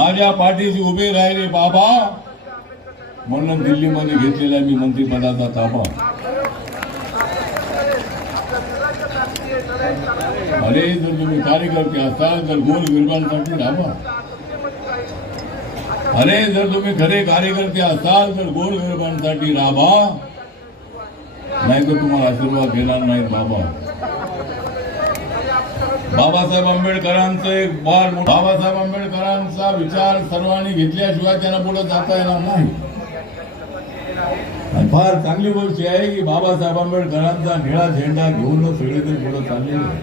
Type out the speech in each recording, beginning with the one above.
माझ्या पाठीशी उभे राहिले बाबा म्हणून दिल्लीमध्ये घेतलेला मी मंत्रिपदाचा ताबा. अरे जर तुम्ही कार्यकर्ते असाल तर गोल गरिबांसाठी राहा. अरे जर तुम्ही खरे कार्यकर्ते असाल तर गोल गरिबांसाठी राहा, नाही तर तुम्हाला आशीर्वाद देणार नाहीत बाबा. बाबासाहेब आंबेडकरांचं एक बाळ, बाबासाहेब आंबेडकरांचा विचार सर्वांनी घेतल्याशिवाय त्यांना पुढे जाता येणार नाही. फार चांगली गोष्ट आहे की बाबासाहेब आंबेडकरांचा निळा झेंडा घेऊन सगळेजण पुढे चाललेले.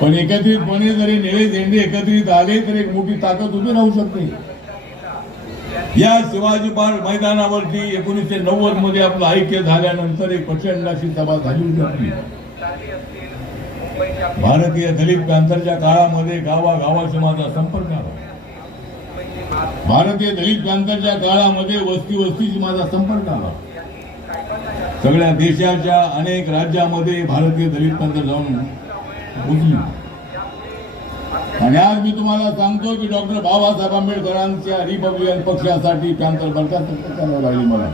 पण एकत्रितपणे जरी निळे झेंडे एकत्रित आले तर एक मोठी ताकद उभी राहू शकते. या शिवाजी पार्क मैदानावरती 1990 मध्ये आपलं ऐक्य झाल्यानंतर एक प्रचंड अशी सभा झाली होती आपली. भारतीय दलित पॅंथरच्या काळामध्ये गावागावाशी माझा संपर्क आला. भारतीय दलित पॅंथरच्या काळामध्ये वस्ती वस्तीशी माझा संपर्क आला. सगळ्या देशाच्या अनेक राज्यामध्ये भारतीय दलित पॅंथर जाऊन पोचली. आणि आज मी तुम्हाला सांगतो की डॉक्टर बाबासाहेब आंबेडकरांच्या रिपब्लिकन पक्षासाठी पॅंथर बरखास्त करावं लागली. मला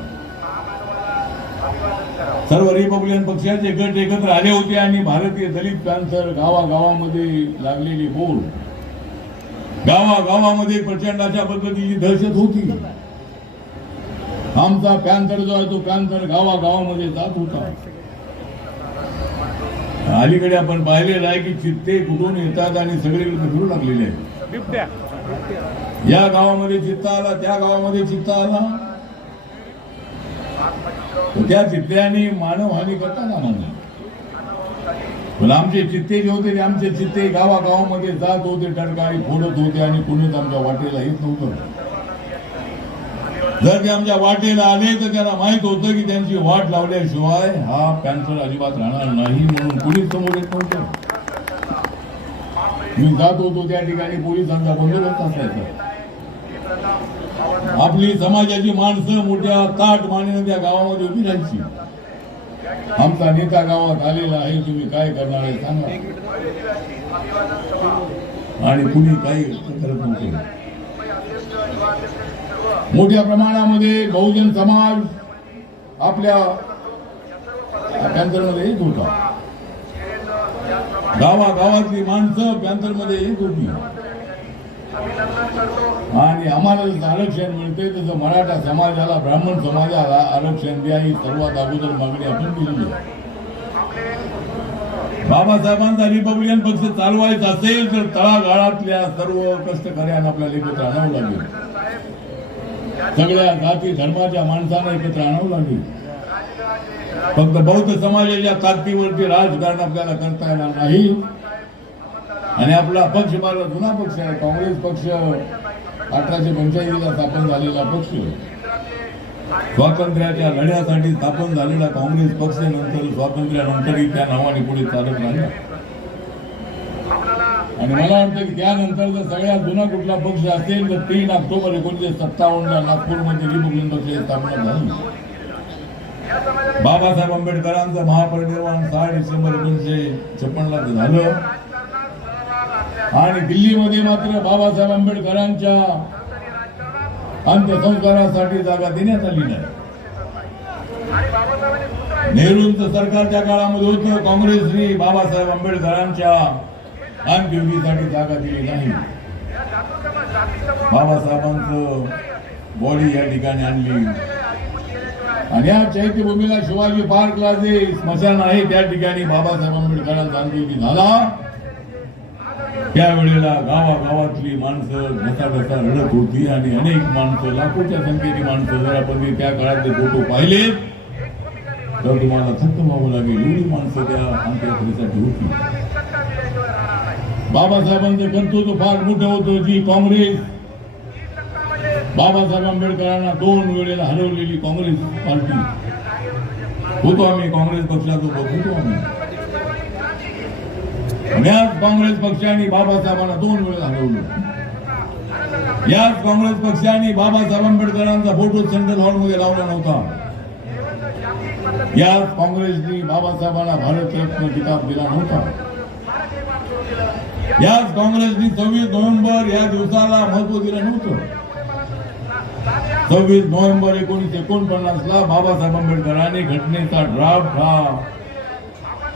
सर्व रिपब्लिकन पक्षाचे गट एकत्र आले होते आणि भारतीय दलित पॅंथर गावागावामध्ये लागलेली बोल, गावागावामध्ये प्रचंड अशा पद्धतीची दहशत होती. आमचा पॅंथर जो आहे तो पॅंथर गावागावामध्ये जात होता. अलीकडे आपण पाहिलेलं आहे की चित्ते कुठून येतात आणि सगळीकडे फिरू लागलेले आहेत. या गावामध्ये चित्ता आला, त्या गावामध्ये चित्ता आला, त्या चित्त्याने मानवहानी करता कामा नये. पण आमचे चित्ते जे होते आमचे चित्ते गावागावामध्ये जात होते, टणकारी फोडत होते आणि कुणीच आमच्या वाटेला येत नव्हतं. जर ते आमच्या वाटेला आले तर त्यांना माहित होतं की त्यांची वाट लावल्याशिवाय हा पॅंथर अजिबात राहणार नाही, म्हणून पोलीस समोर येत नव्हतं. मी जात होतो त्या ठिकाणी पोलिसांचा बंदोबस्त असायचा. आपली समाजाची माणसं मोठ्या ताट मानेने त्या गावामध्ये उभी राहायची. आमचा नेता गावात आलेला आहे, तुम्ही काय करणार आहे सांगा. आणि कुणी काही करत नव्हते. मोठ्या प्रमाणामध्ये बहुजन समाज आपल्या पॅंथरमध्ये येत होता. गावागावातली माणसं पॅंथरमध्ये येत होती. आणि आम्हाला जसं आरक्षण मिळते तसं मराठा समाजाला, ब्राह्मण समाजाला आरक्षण द्या ही सर्वात अगोदर मागणी आपण केली. बाबासाहेबांचा रिपब्लिकन पक्ष चालवायचा असेल तर तळागाळातल्या सर्व कष्टकऱ्यांना आपल्याला एकत्र आणावं लागेल. सगळ्या जाती धर्माच्या माणसांना एकत्र आणावं लागेल. फक्त बौद्ध समाजाच्या ताकदीवरती राजकारण आपल्याला करता येणार नाही. आणि आपला पक्ष फार जुना पक्ष आहे. काँग्रेस पक्ष 1885 ला स्थापन झालेला पक्ष, स्वातंत्र्याच्या लढ्यासाठी स्थापन झालेला काँग्रेस पक्ष नंतर स्वातंत्र्यानंतरही त्या नावाने पुढे चालत राहिला. आणि मला वाटतं की त्यानंतर जर सगळ्यात जुना कुठला पक्ष असेल तर 3 ऑक्टोबर 1957 ला नागपूरमध्ये रिपब्लिकन पक्षाची स्थापना झाली. बाबासाहेब आंबेडकरांचं महापरिनिर्वाण 6 डिसेंबर 1956 ला झालं. आणि दिल्लीमध्ये मात्र बाबासाहेब आंबेडकरांच्या अंत्यसंस्कारासाठी जागा देण्यात आली नाही. नेहरूंचं सरकारच्या काळामध्ये होतं, काँग्रेसने बाबासाहेब आंबेडकरांच्या अंत्यविधीसाठी जागा दिली नाही. बाबासाहेबांचं बॉडी या ठिकाणी आणली. आणि या चैत्यभूमीला शिवाजी पार्कला जे स्मशान आहे त्या ठिकाणी बाबासाहेब आंबेडकरांचा अंत्यविधी झाला. त्यावेळेला गावागावातली माणसं ढसाढसा रडत होती आणि अनेक माणसं, लाखोच्या संख्येची माणसं, जर आपण त्या काळातले फोटो पाहिले तर तुम्हाला थक्क व्हावं लागेल. एवढी माणसं त्या अंत्ययात्रेसाठी होती. बाबासाहेबांचं कर्तृत्व फार मोठं होतं. जी काँग्रेस बाबासाहेब आंबेडकरांना 2 वेळेला हरवलेली काँग्रेस पार्टी होतो आम्ही, काँग्रेस पक्षासोबत होतो आम्ही. याच काँग्रेस पक्षाने बाबासाहेबांना 2 वेळा हरवलं. याच काँग्रेस पक्षाने बाबासाहेब आंबेडकरांचा फोटो सेंट्रल हॉलमध्ये लावला नव्हता. याच काँग्रेसने बाबासाहेबांना भारतरत्न किताब दिला नव्हता. याच काँग्रेसने 26 नोव्हेंबर या दिवसाला महत्व दिलं नव्हतं. 26 नोव्हेंबर 1949 ला बाबासाहेब आंबेडकरांनी घटनेचा ड्राफ्ट हा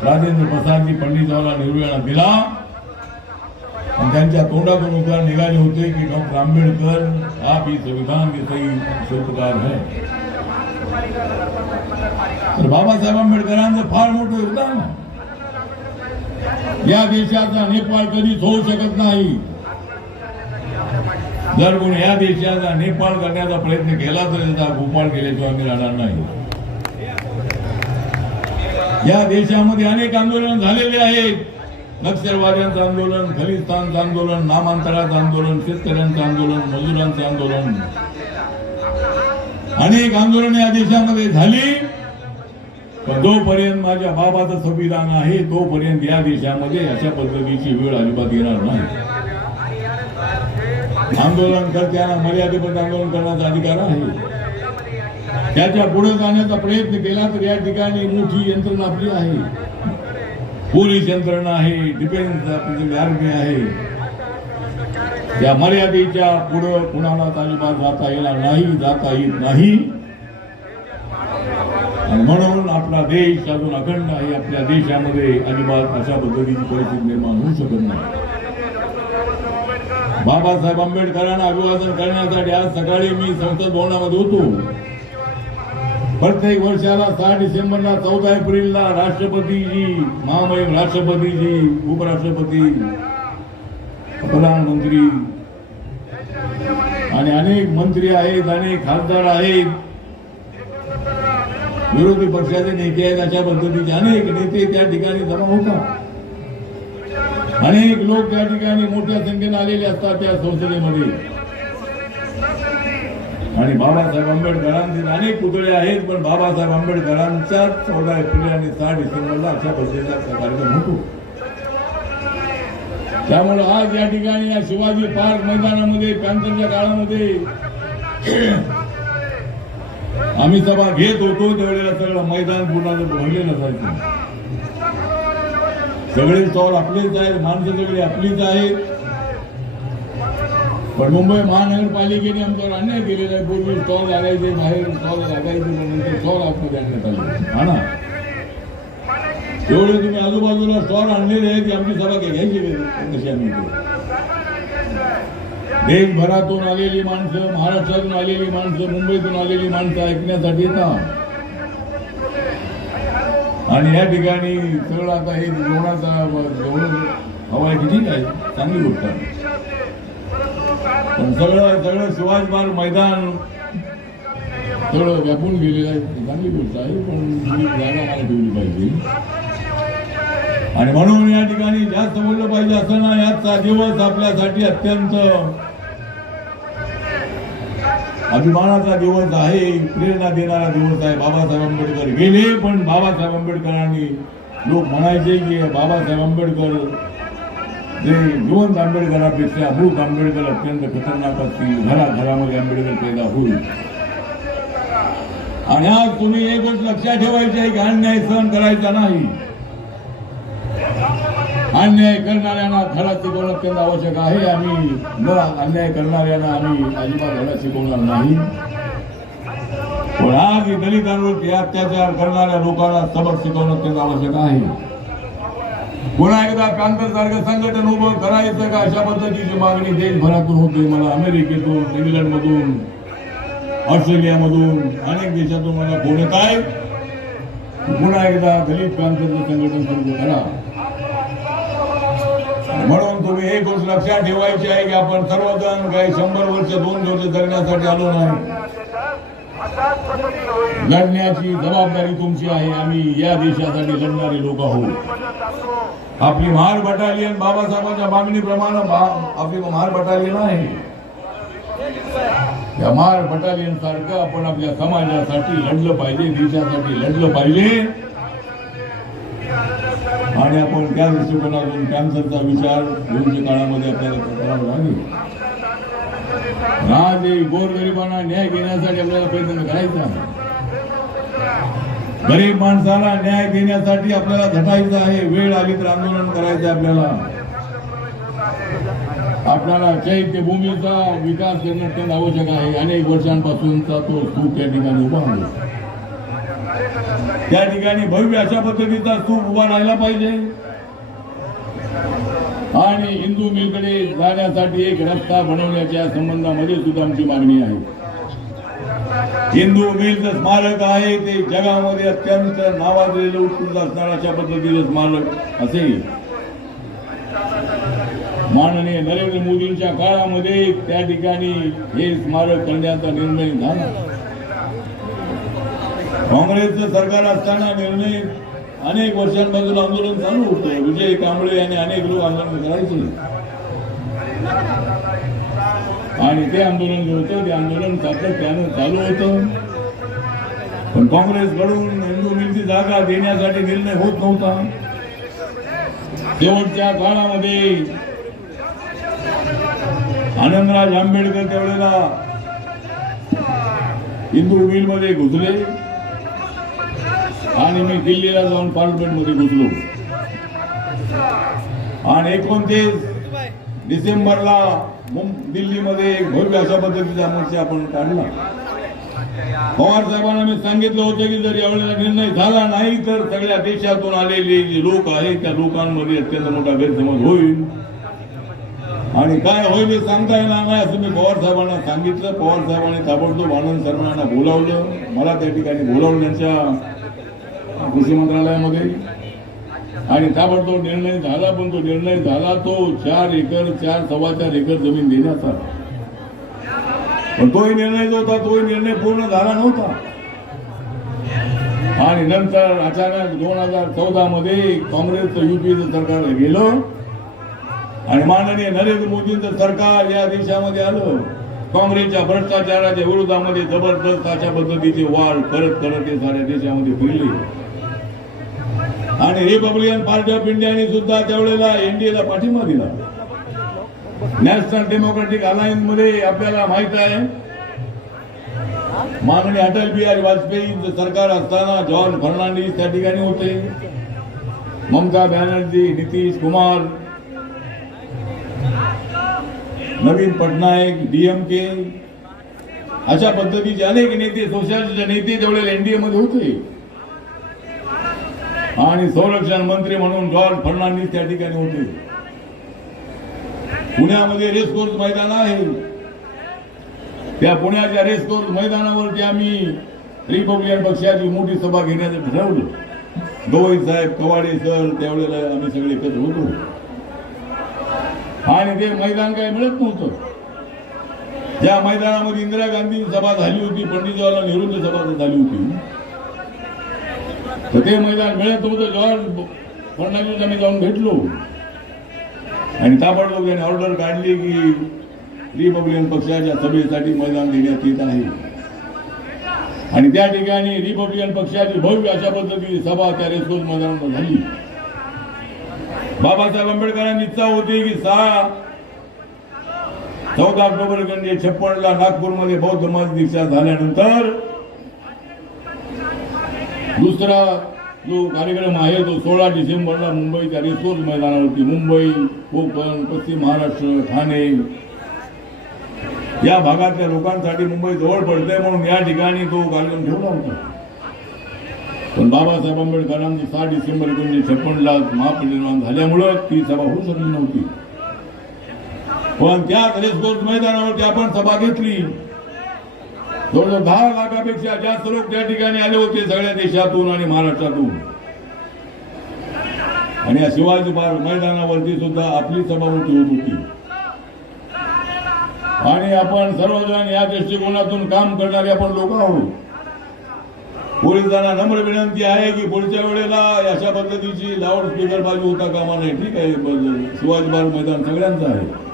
राजेंद्र प्रसादजी पंडित जवाहरलाल नेहरू यांना दिला आणि त्यांच्या तोंडातून उद्गार निघाले होते की डॉक्टर आंबेडकर आप ही संविधान के सही शिल्पकार है. तर बाबासाहेब आंबेडकरांचं फार मोठं योगदान आहे. या देशाचा नेपाळ कधीच होऊ शकत नाही. जर कोणी या देशाचा नेपाळ करण्याचा प्रयत्न केला तर त्याचा भूपाळ केल्याशिवाय आम्ही राहणार नाही. या देशामध्ये अनेक आंदोलन झालेले आहेत. नक्षलवाद्यांचं आंदोलन, खलिस्तानचं आंदोलन, नामांतराचं आंदोलन, शेतकऱ्यांचं आंदोलन, मजुरांचं आंदोलन, अनेक आंदोलन या देशामध्ये झाली. पण जोपर्यंत माझ्या बाबाचं संविधान आहे तोपर्यंत या देशामध्ये अशा पद्धतीची वेळ अजिबात येणार नाही. आंदोलन करताना मर्यादेपर्यंत आंदोलन करण्याचा अधिकार आहे. त्याच्या पुढे जाण्याचा प्रयत्न केला तर या ठिकाणी मोठी यंत्रणा आपली आहे. पोलीस यंत्रणा आहे, डिफेन्स आपली आर्मी आहे. या मर्यादेच्या पुढे कुणाला अजिबात जाता येणार नाही, जाता येत नाही. आणि म्हणून आपला देश अजून अखंड आहे. आपल्या देशामध्ये अजिबात अशा पद्धतीची परिस्थिती निर्माण होऊ शकत नाही. बाबासाहेब आंबेडकरांना अभिवादन करण्यासाठी आज सकाळी मी संसद भवनामध्ये होतो. प्रत्येक वर्षाला 6 डिसेंबरला 14 एप्रिलला राष्ट्रपतीजी, महामहिम राष्ट्रपतीजी, उपराष्ट्रपती, प्रधानमंत्री आणि अनेक मंत्री आहेत, अनेक खासदार आहेत, विरोधी पक्षाचे नेते आहेत, अशा पद्धतीचे अनेक नेते त्या ठिकाणी जमा होतात. अनेक लोक त्या ठिकाणी मोठ्या संख्येने आलेले असतात त्या संसदेमध्ये. आणि बाबासाहेब आंबेडकरांचे अनेक पुतळे आहेत, पण बाबासाहेब आंबेडकरांच्या 14 एप्रिल आणि 6 डिसेंबरला अशा पद्धतीचा कार्यक्रम होतो. त्यामुळे आज या ठिकाणी या शिवाजी पार्क मैदानामध्ये पॅन्थरच्या काळामध्ये आम्ही सभा घेत होतो त्यावेळेला सगळं मैदान पूर्ण भरलेलं असायचं. सगळे स्टॉल आपलेच आहेत, माणसं सगळी आपलीच आहेत. पण मुंबई महानगरपालिकेने आमच्यावर अन्याय केलेला आहे. पूर्वी स्टॉल लागायचे, बाहेर स्टॉल लागायचे, नंतर स्टॉल आतमध्ये आणण्यात आले. हा ना, एवढे तुम्ही आजूबाजूला स्टॉल आणलेले आहेत की आमची सभा घ्यायची कशी आम्ही. देशभरातून आलेली माणसं, महाराष्ट्रातून आलेली माणसं, मुंबईतून आलेली माणसं ऐकण्यासाठी येतात. आणि या ठिकाणी सगळं आता हे जेवणाचा हवा आहे, ठीक आहे, चांगली गोष्ट आहे. पण सगळं शिवाजी पार्क मैदान सगळं व्यापून गेलेलं आहे, चांगली गोष्ट आहे. पण जागा मला ठेवली पाहिजे. आणि म्हणून या ठिकाणी जास्त बोललं पाहिजे असं ना. याचा दिवस आपल्यासाठी अत्यंत अभिमानाचा दिवस आहे, प्रेरणा देणारा दिवस आहे. बाबासाहेब आंबेडकर गेले, पण बाबासाहेब आंबेडकरांनी लोक म्हणायचे की बाबासाहेब आंबेडकर जे जिवंत आंबेडकरांपेक्षा मृत आंबेडकर अत्यंत खतरनाक असतील. घराघरामध्ये आंबेडकर पैदा होईल. आणि आज तुम्ही एक गोष्ट लक्षात ठेवायची आहे की अन्याय सहन करायचा नाही. अन्याय करणाऱ्यांना धडा शिकवणं अत्यंत आवश्यक आहे. आम्ही न अन्याय करणाऱ्यांना आम्ही अजिबात धडा शिकवणार नाही. पण आज दलितांवरती अत्याचार करणाऱ्या लोकांना सबक शिकवणं अत्यंत आवश्यक आहे. पुन्हा एकदा पॅन्थर सारखं संघटन उभं करायचं का, अशा पद्धतीची मागणी देशभरातून होते. मला अमेरिकेतून, इंग्लंडमधून, ऑस्ट्रेलियामधून, अनेक देशातून मला फोन येत आहे. पुन्हा एकदा दलित पॅन्थरचं संघटन सुरू करा. म्हणून तुम्ही एक गोष्ट लक्षात ठेवायची आहे की आपण सर्वजण काही 100 वर्ष 200 वर्ष जगण्यासाठी आलो नाही. लढण्याची जबाबदारी तुमची आहे. आम्ही या देशासाठी लढणारे लोक आहोत. आपली महार बटालियन बाबासाहेबांच्या मागणीप्रमाणे आपली महार बटालियन आहे. या महार बटालियन सारखं आपण आपल्या समाजासाठी लढलं पाहिजे, देशासाठी लढलं पाहिजे. आणि आपण त्या दृष्टिकोनातून कॅन्सरचा विचार भविष्य काळामध्ये आपल्याला करावा लागेल. आज गोरगरिबांना न्याय देण्यासाठी आपल्याला प्रयत्न करायचा आहे. गरीब माणसाला न्याय देण्यासाठी आपल्याला झटायचं आहे. वेळ आली तर आंदोलन करायचं आपल्याला. आपल्याला चैत्यभूमीचा विकास करणं अत्यंत आवश्यक आहे. अनेक वर्षांपासूनचा तो स्तूप त्या ठिकाणी उभा आहे. त्या ठिकाणी भव्य अशा पद्धतीचा स्तूप उभा राहिला पाहिजे आणि हिंदू मिलकडे जाण्यासाठी एक रस्ता बनवण्याच्या संबंधामध्ये सुद्धा आमची मागणी आहे. हिंदू मिलचं स्मारक आहे ते जगामध्ये अत्यंत नावाजलेलं उत्कृष्ट असणाऱ्या अशा पद्धतीचं स्मारक असेल. माननीय नरेंद्र मोदींच्या काळामध्ये त्या ठिकाणी हे स्मारक करण्याचा निर्णय झाला. काँग्रेसचं सरकार असताना निर्णय अनेक वर्षांपासून आंदोलन चालू होतं. विजय कांबळे यांनी अनेक लोक आंदोलन करायचे आणि ते आंदोलन जे होतं ते आंदोलन सातत्यानं चालू होतं. पण काँग्रेसकडून हिंदू मिलची जागा देण्यासाठी निर्णय होत नव्हता. शेवटच्या काळामध्ये आनंदराज आंबेडकर त्यावेळेला हिंदू मिल मध्ये घुसले आणि मी दिल्लीला जाऊन पार्लमेंट मध्ये घुसलो आणि 29 डिसेंबरला दिल्लीमध्ये एक भव्य अशा पद्धतीचा मोर्चा आपण काढला. पवार साहेबांना मी सांगितलं होतं की जर यावेळेला निर्णय झाला नाही तर सगळ्या देशातून आलेले जे लोक आहेत त्या लोकांमध्ये अत्यंत मोठा गैरसमज होईल आणि काय होईल हे सांगता येणार नाही असं मी पवार साहेबांना सांगितलं. पवार साहेबांनी ताबडतोब आनंद शर्मा यांना बोलावलं. मला त्या ठिकाणी बोलावलं त्यांच्या कृषी मंत्रालयामध्ये आणि ताबडतोब निर्णय झाला. पण तो निर्णय झाला तो 4 एकर 4.25 एकर जमीन देण्याचा. पण तोही निर्णय जो होता तोही निर्णय पूर्ण झाला नव्हता आणि नंतर अचानक 2014 मध्ये काँग्रेसचं युपीचं सरकार गेलं आणि माननीय नरेंद्र मोदींचं सरकार या देशामध्ये आलं. काँग्रेसच्या भ्रष्टाचाराच्या विरोधामध्ये जबरदस्त अशा पद्धतीचे वाढ करत करत ते साऱ्या देशामध्ये फिरले आणि रिपब्लिकन पार्टी ऑफ इंडियाने सुद्धा त्यावेळेला एनडीएला पाठिंबा दिला. नॅशनल डेमोक्रेटिक अलायन्स मध्ये आपल्याला माहित आहे माननीय अटल बिहारी वाजपेयींचं सरकार असताना जॉर्ज फर्नांडिस त्या ठिकाणी होते. ममता बॅनर्जी, नितीश कुमार, नवीन पटनायक, डीएमके अशा पद्धतीचे अनेक नेते सोशलिस्ट नेते त्यावेळेला एनडीए मध्ये होते आणि संरक्षण मंत्री म्हणून जॉर्ज फर्नांडिस त्या ठिकाणी होते. पुण्यामध्ये रेसकोर्स मैदान आहे. त्या पुण्याच्या रेसकोर्स मैदानावरती आम्ही रिपब्लिकन पक्षाची मोठी सभा घेण्याचं ठरवलं. गवई साहेब, कवाडे सर त्यावेळेला आम्ही सगळे एकत्र होतो आणि ते मैदान काही मिळत नव्हतं. ज्या मैदानामध्ये इंदिरा गांधी सभा झाली होती, पंडित जवाहरलाल नेहरूंची सभा झाली होती, तर ते मैदान मिळत होतं. जॉर्ज फर्नांडिस आम्ही जाऊन भेटलो आणि ताबडतोब त्यांनी ऑर्डर काढली की रिपब्लिकन पक्षाच्या सभेसाठी मैदान देण्यात येत आहे आणि त्या ठिकाणी रिपब्लिकन पक्षाची भव्य अशा पद्धतीची सभा त्या रेसकोर्स मैदानात झाली. बाबासाहेब आंबेडकरांची इच्छा होती की 14 ऑक्टोबर 1956 ला नागपूरमध्ये बौद्ध धर्माची दीक्षा झाल्यानंतर दुसरा जो कार्यक्रम आहे तो 16 डिसेंबरला मुंबईच्या रेसकोर्स मैदानावरती, मुंबई, कोकण, पश्चिम महाराष्ट्र, ठाणे या भागातल्या लोकांसाठी मुंबई जवळ पडते म्हणून या ठिकाणी तो कार्यक्रम ठेवला होता. पण बाबासाहेब आंबेडकरांचं 7 डिसेंबर 1956 ला महापरिनिर्वाण झाल्यामुळं ती सभा होऊ शकली नव्हती. पण त्याच रेसकोर्स मैदानावरती आपण सभा घेतली. जवळजवळ 10 लाखापेक्षा जास्त लोक त्या ठिकाणी आले होते सगळ्या देशातून आणि महाराष्ट्रातून आणि या शिवाजी पार्क मैदानावरती सुद्धा आपली सभा मोठी होत होती आणि आपण सर्वजण या दृष्टिकोनातून काम करणारे आपण लोक आहोत. पोलिसांना नम्र विनंती आहे की पुढच्या वेळेला अशा पद्धतीची लाऊड स्पीकर बाजू होता कामा नाही. ठीक आहे, शिवाजी पार्क मैदान सगळ्यांचं आहे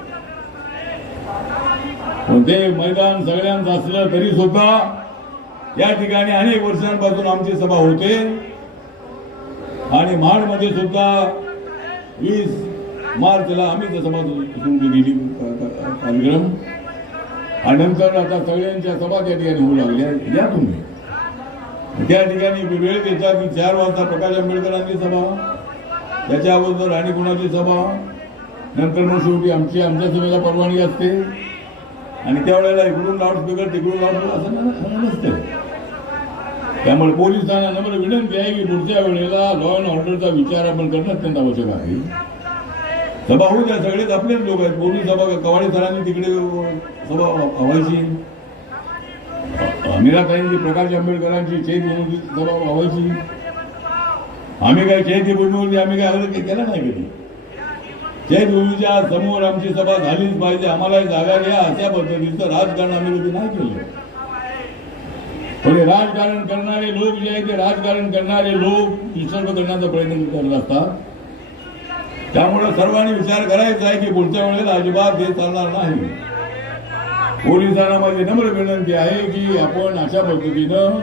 पण ते मैदान सगळ्यांचं असलं तरी सुद्धा या ठिकाणी अनेक वर्षांपासून आमची सभा होते आणि महाडमध्ये सुद्धा 20 मार्चला आम्ही सभा सुरू केली कार्यक्रम आणि नंतर आता सगळ्यांच्या सभा त्या ठिकाणी होऊ लागल्या. या तुम्ही त्या ठिकाणी वेळ देता की 4 वाजता प्रकाश आंबेडकरांची सभा, त्याच्या अगोदर राणी कुणाची सभा, नंतर मग शेवटी आमच्या सभेला परवानगी असते आणि त्यावेळेला इकडून लाऊडस्पीकर तिकडून लाऊडस्पीकर असं नसतं. त्यामुळे पोलिसांना नम्र विनंती आहे की पुढच्या वेळेला लॉ अँड ऑर्डरचा विचार आपण करणं अत्यंत आवश्यक आहे. सभा होऊ द्या, सगळेच आपलेच लोक आहेत. पोलीस सभा कवाडी सरांनी तिकडे सभा व्हायची, मीराताईंची प्रकाश आंबेडकरांची चैत्यभूमी सभा व्हायची. आम्ही काय चैत्यभूमीवरती आम्ही काय अर्ज केला नाही कधी. चैत्यभूमीच्या समोर आमची सभा झालीच पाहिजे, आम्हाला जागा घ्या अशा पद्धतीचं राजकारण आम्ही कधी नाही केलं. थोडे राजकारण करणारे लोक जे आहेत ते राजकारण करणारे लोक डिस्टर्ब करण्याचा प्रयत्न करत असतात. त्यामुळे सर्वांनी विचार करायचा आहे की पुढच्या वेळेला अजिबात हे चालणार नाही. पोलिसांना माझी नम्र विनंती आहे की आपण अशा पद्धतीनं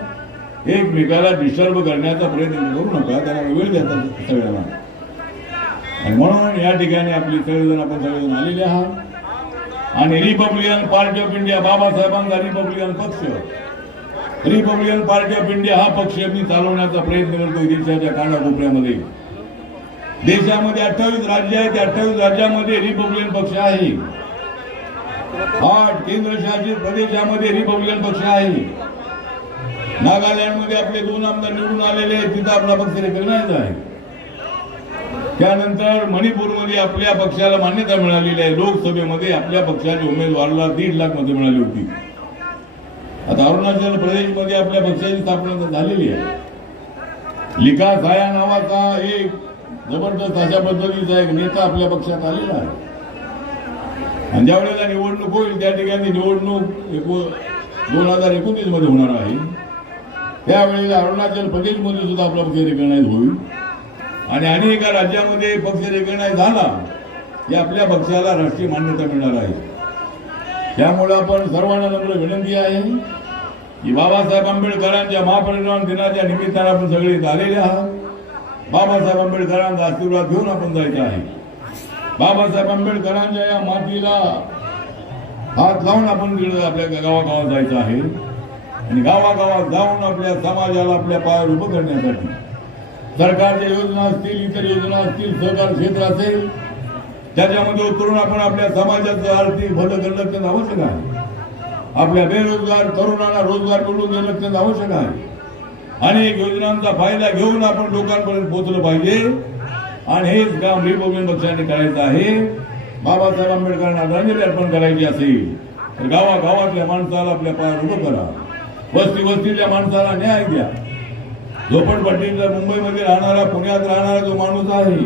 एकमेकाला डिस्टर्ब करण्याचा प्रयत्न करू नका, त्याला वेळ देतात सगळ्यांना. आणि म्हणून या ठिकाणी आपण सगळेजण आलेले आहात. आणि रिपब्लिकन पार्टी ऑफ इंडिया, बाबासाहेबांचा रिपब्लिकन पक्ष, रिपब्लिकन पार्टी ऑफ इंडिया हा पक्ष मी चालवण्याचा प्रयत्न करतो देशाच्या कानाकोपऱ्यामध्ये. देशामध्ये 28 राज्य आहेत, त्या 28 राज्यामध्ये रिपब्लिकन पक्ष आहे. 8 केंद्रशासित प्रदेशामध्ये रिपब्लिकन पक्ष आहे. नागालँडमध्ये आपले 2 आमदार निवडून आलेले आहेत, तिथं आपला पक्ष रिकग्नाइज आहे. त्यानंतर मणिपूरमध्ये आपल्या पक्षाला मान्यता मिळालेली आहे. लोकसभेमध्ये आपल्या पक्षाच्या उमेदवाराला 1.5 लाख मते मिळाली होती. आता अरुणाचल प्रदेशमध्ये आपल्या पक्षाची स्थापना झालेली आहे. लिखा साया नावाचा एक जबरदस्त अशा पद्धतीचा एक नेता आपल्या पक्षात आलेला आहे. आणि ज्या वेळेला निवडणूक होईल त्या ठिकाणी निवडणूक 2029 मध्ये होणार आहे. त्यावेळेला अरुणाचल प्रदेशमध्ये सुद्धा आपला पक्ष रिकग्नाइज होईल आणि अनेक राज्यामध्ये पक्ष रिकग्नाइज झाला की आपल्या पक्षाला राष्ट्रीय मान्यता मिळणार आहे. त्यामुळे आपण सर्वांना नम्र विनंती आहे की बाबासाहेब आंबेडकरांच्या महापरिनिर्वाण दिनाच्या निमित्तानं आपण सगळे आलेले आहात. बाबासाहेब आंबेडकरांचा आशीर्वाद घेऊन आपण जायचं आहे. बाबासाहेब आंबेडकरांच्या या मातीला हात लावून आपण आपल्या गावागावात जायचं आहे आणि गावागावात जाऊन आपल्या समाजाला आपल्या पायावर उभं करण्यासाठी सरकारच्या योजना असतील, इतर योजना असतील, सहकार क्षेत्र असेल, त्याच्यामध्ये उतरून आपण आपल्या समाजाचं आर्थिक भलं करणं अत्यंत आवश्यक आहे. आपल्या बेरोजगार तरुणांना रोजगार मिळवून देणं अत्यंत आवश्यक आहे. अनेक योजनांचा फायदा घेऊन आपण लोकांपर्यंत पोहोचलं पाहिजे आणि हेच काम रिपब्लिकन पक्षाने करायचं आहे. बाबासाहेब आंबेडकरांना आदरांजली अर्पण करायची असेल तर गावागावातल्या माणसाला आपल्या पायावर उभं करा. वस्ती वस्तीतल्या माणसाला न्याय द्या. झोपडपट्टीत मुंबईमध्ये राहणारा, पुण्यात राहणारा जो माणूस आहे,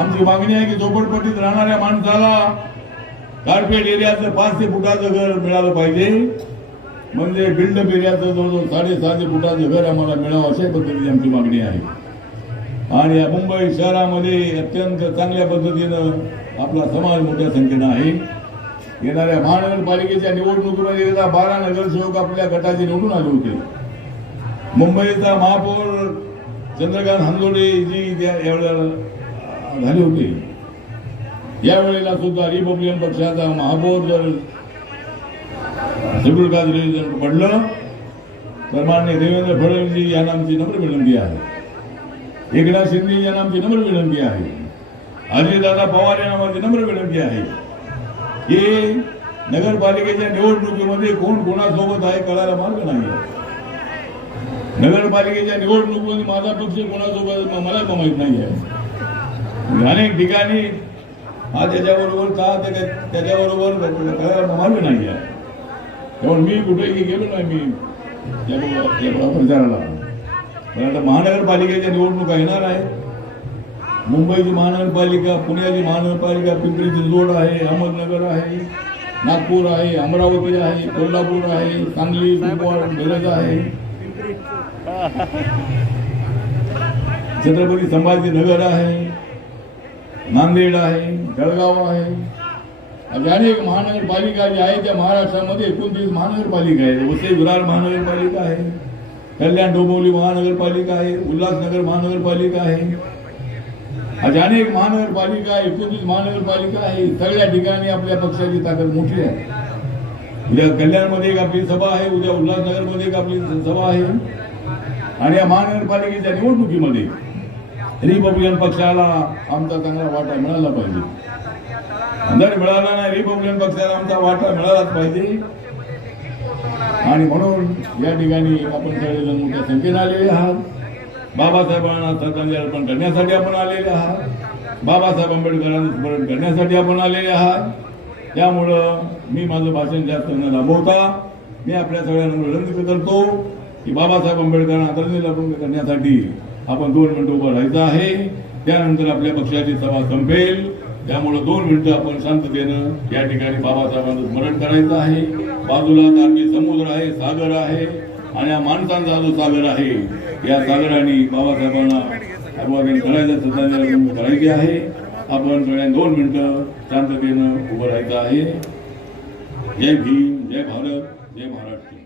आमची मागणी आहे की झोपडपट्टीत राहणाऱ्या माणसाला कार्पेट एरियाचं 500 फुटाचं घर मिळालं पाहिजे. म्हणजे बिल्डअप एरियाचं जवळजवळ 650 फुटाचं घर आम्हाला मिळावं अशा पद्धतीची आमची मागणी आहे. आणि या मुंबई शहरामध्ये अत्यंत चांगल्या पद्धतीनं आपला समाज मोठ्या संख्येनं आहे. येणाऱ्या महानगरपालिकेच्या निवडणुकीमध्ये 12 नगरसेवक आपल्या गटाचे निवडून आले होते. मुंबईचा महापौर चंद्रकांत हनजोडे जी यावेळेला झाले होते. यावेळेला सुद्धा रिपब्लिकन पक्षाचा महापौर जर शेड्यूल कास्ट जर पडलं तर माननीय देवेंद्र फडणवीस यांना आमची नम्र विनंती आहे. एकनाथ शिंदे यांना आमची नम्र विनंती आहे. अजितदादा पवार यांना आमची नम्र विनंती आहे की नगरपालिकेच्या निवडणुकीमध्ये कोण कोणासोबत आहे कळायला मार्ग नाही. नगरपालिकेच्या निवडणुकीमध्ये माझा पक्ष कोणासोबत मला माहित नाही आहे. अनेक ठिकाणी हा त्याच्याबरोबर त्याच्याबरोबर कळायला मार्ग नाही आहे. त्यामुळे मी कुठेही गेलो नाही मी प्रचाराला. पण आता महानगरपालिकेच्या निवडणुका येणार आहे. मुंबईची महानगरपालिका, पुण्याची महानगरपालिका, पिंपरी चिंचवड आहे, अहमदनगर आहे, नागपूर आहे, अमरावती आहे, कोल्हापूर आहे, सांगली, कुपवाड, मिरज आहे, छत्रपती संभाजीनगर आहे, नांदेड आहे, जळगाव आहे. अनेक महानगरपालिका ज्या आहेत त्या महाराष्ट्रामध्ये 29 महानगरपालिका आहेत. वसई विरार महानगरपालिका आहे, कल्याण डोंबिवली महानगरपालिका आहे, उल्हासनगर महानगरपालिका आहे. अशा अनेक महानगरपालिका, 29 महानगरपालिका आहे. सगळ्या ठिकाणी आपल्या पक्षाची ताकद मोठी आहे. उद्या कल्याणमध्ये एक आपली सभा आहे, उद्या उल्हासनगरमध्ये एक आपली सभा आहे. आणि या महानगरपालिकेच्या निवडणुकीमध्ये रिपब्लिकन पक्षाला आमचा चांगला वाटा मिळाला पाहिजे. जर मिळाला नाही रिपब्लिकन पक्षाला आमचा वाटा मिळालाच पाहिजे आणि म्हणून या ठिकाणी आपण सगळेजण मोठ्या संख्येने आलेले आहात. बाबासाहेबांना श्रद्धांजली अर्पण करण्यासाठी आपण आलेले आहात. बाबासाहेब आंबेडकरांना स्मरण करण्यासाठी आपण आलेले आहात. त्यामुळं मी माझं भाषण जास्त न लांबवता मी आपल्या सगळ्यांना विनंती करतो की बाबासाहेब आंबेडकरांना आदरांजली अर्पण करण्यासाठी आपण 2 मिनिटं उभं राहायचं आहे. त्यानंतर आपल्या पक्षाची सभा संपेल. त्यामुळे 2 मिनिटं आपण शांततेनं या ठिकाणी बाबासाहेबांचं स्मरण करायचं आहे. बाजूला अरबी समुद्र आहे, सागर आहे आणि या माणसांचा जो सागर आहे या सागराने बाबासाहेबांना अभिवादन करायचं, श्रद्धांजली अर्पण करायची आहे. आपण सगळ्यांनी 2 मिनिटं शांततेनं उभं राहायचं आहे. जय भीम, जय भारत, जय महाराष्ट्र.